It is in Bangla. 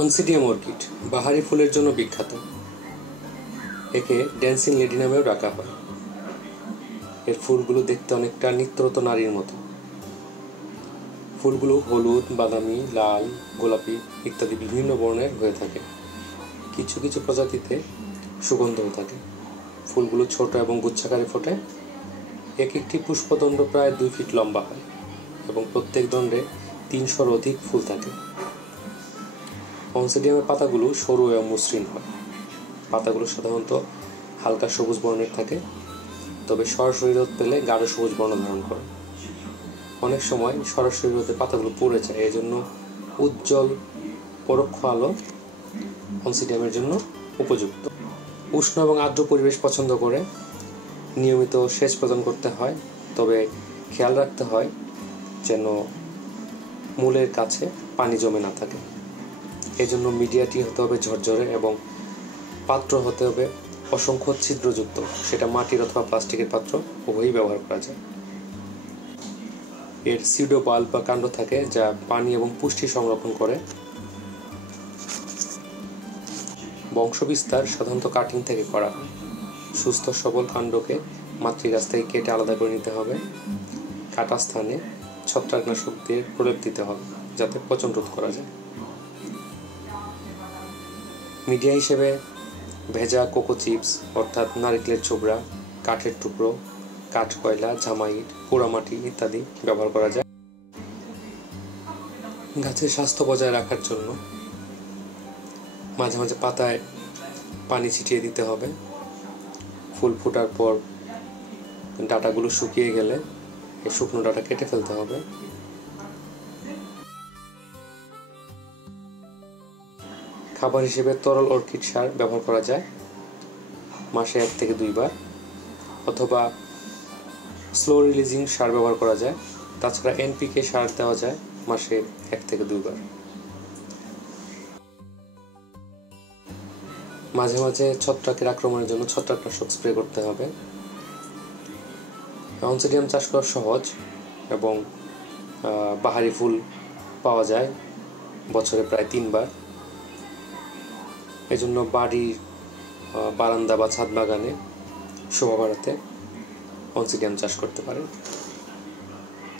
অনসিডিয়াম অর্কিড বাহারি ফুলের জন্য বিখ্যাত। একে ড্যান্সিং লেডি নামেও ডাকা হয়। এর ফুলগুলো দেখতে অনেকটা নিত্যরত নারীর মতো। ফুলগুলো হলুদ, বাদামি, লাল, গোলাপি ইত্যাদি বিভিন্ন বর্ণের হয়ে থাকে। কিছু কিছু প্রজাতিতে সুগন্ধও থাকে। ফুলগুলো ছোট এবং গুচ্ছাকারে ফোটে। এক একটি পুষ্পদণ্ড প্রায় 2 ফিট লম্বা হয় এবং প্রত্যেক দণ্ডে 300-র অধিক ফুল থাকে। অনসিডিয়ামের পাতাগুলো সরু এবং মসৃণ হয়। পাতাগুলো সাধারণত হালকা সবুজ বর্ণের থাকে, তবে সরাসরি রোদ পেলে গাঢ় সবুজ বর্ণ ধারণ করে। অনেক সময় সরাসরি রোদে পাতাগুলো পুড়ে যায়, এই জন্য উজ্জ্বল পরোক্ষ আলো অনসিডিয়ামের জন্য উপযুক্ত। উষ্ণ এবং আর্দ্র পরিবেশ পছন্দ করে। নিয়মিত সেচ প্রদান করতে হয়, তবে খেয়াল রাখতে হয় যেন মূলের কাছে পানি জমে না থাকে। এজন্য মিডিয়াটি হতে হবে ঝরঝরে এবং পাত্র হতে হবে অসংখ্য ছিদ্রযুক্ত, সেটা মাটির অথবা প্লাস্টিকের পাত্র উভয়ই ব্যবহার করা যায়। এর সিউডো বাল্ব বা কাণ্ড থাকে যা পানি এবং পুষ্টি সংরক্ষণ করে। বংশবিস্তার সাধারণত কাটিং থেকে করা হয়। সুস্থ সবল কাণ্ডকে মাতৃগাছ থেকে কেটে আলাদা করে নিতে হবে। কাটা স্থানে ছত্রাকনাশক দিয়ে প্রলেপ দিতে হবে যাতে পচন রোধ করা যায়। মিডিয়া হিসেবে ভেজা কোকো চিপস অর্থাৎ নারকেলের ছোবড়া, কাঠের টুকরো, কাঠকয়লা, ঝামাইট, পোড়ামাটি ইত্যাদি ব্যবহার করা যায়। গাছের স্বাস্থ্য বজায় রাখার জন্য মাঝে মাঝে পাতায় পানি ছিটিয়ে দিতে হবে। ফুল ফোটার পর ডাঁটাগুলো শুকিয়ে গেলে এই শুকনো ডাঁটা কেটে ফেলতে হবে। খাবার হিসেবে তরল অর্কিড সার ব্যবহার করা যায় মাসে 1 থেকে 2 বার, অথবা স্লো রিলিজিং সার ব্যবহার করা যায়। তাছাড়া NPK সার দেওয়া যায় মাসে 1 থেকে 2 বার। মাঝে মাঝে ছত্রাকের আক্রমণের জন্য ছত্রাকনাশক স্প্রে করতে হবে। অনসিডিয়াম চাষ করা সহজ এবং বাহারি ফুল পাওয়া যায় বছরে প্রায় 3 বার। এজন্য বাড়ির বারান্দা বা ছাদ বাগানে শোভা বাড়াতে অনসিডিয়াম চাষ করতে পারেন।